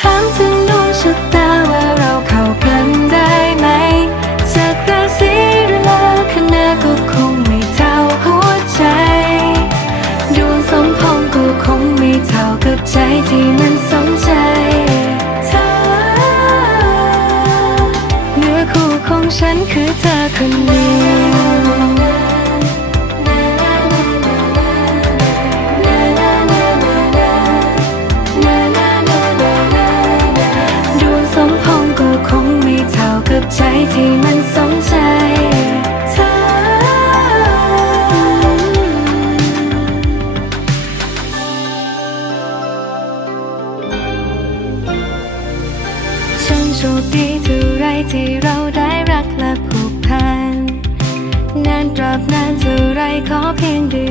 ถามถึงดวงชะตาว่าเราเข้ากันได้ไหมจากราศีหรือลัคนาก็คงไม่เท่าหัวใจ ดวงสมพงก็คงไม่เท่ากับใจที่มันสมใจเธอเนื้อคู่ของฉันคือเธอคนเดียว ใจที่มันสมใจเธอ ฉันโชคดีเท่าไรที่เราได้รักและผูกพัน นานตราบนานเท่าไรขอเพียงด้